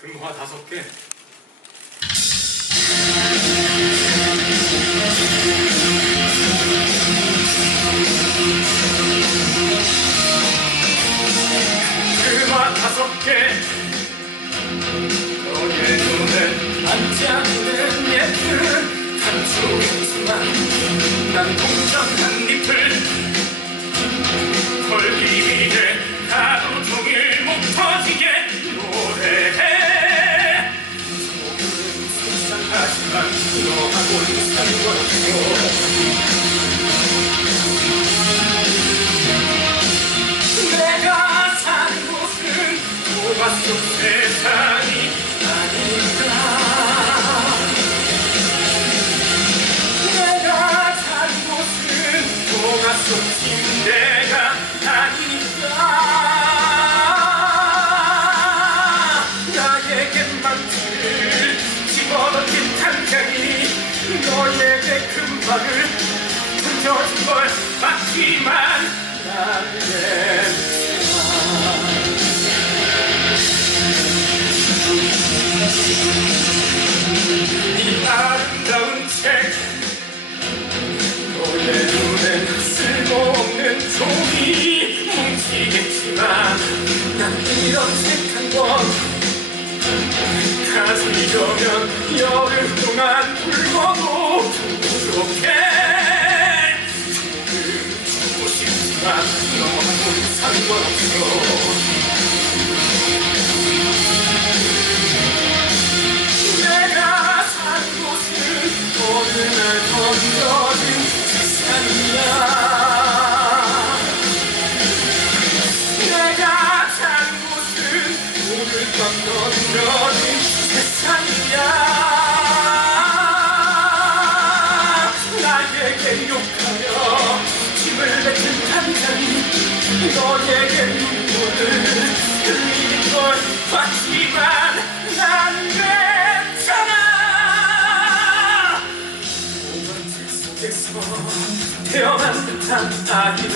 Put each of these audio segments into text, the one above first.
금화 다섯 개. 금화 다섯 개. 너의 눈은 반짝이는 예쁜 단추였지만 난 동전 한 속상하지만 너하고는 상관없어 내가 사는 곳은 동화 속 세상이 아닐까? 내가 사는 곳은 동화 속 침대가 가슴이 저면 열흘 동안 굶어도 부족해 너하고는 상관없어 내가 산 곳은 어느 날 던져진 세상이야. 내가 산 곳은 오늘 밤 던져진 세상이야. 나에게 욕 너에게 눈물을 흘리는 걸 봤지만 난 괜찮아. 오만책 속에서 태어난 듯한 아이를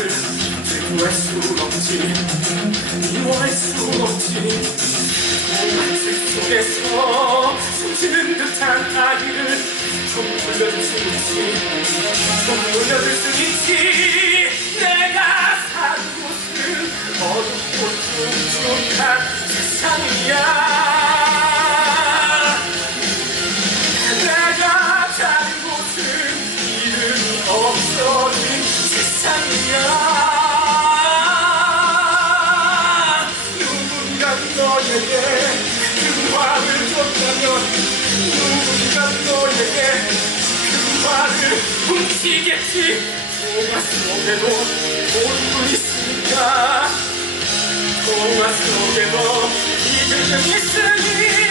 대구할 수 없지. 미워할 수 없지. 오만책 속에서 숨쉬는 듯한 아이를 좀 돌려줄 수 있지. 좀 돌려줄 수 있지. 내가 너에게 금화를 줬다면 누군가 너에게 금화를 훔치겠지? 동화 속에도 모르고 있으니까. 동화 속에도 이들은 있으니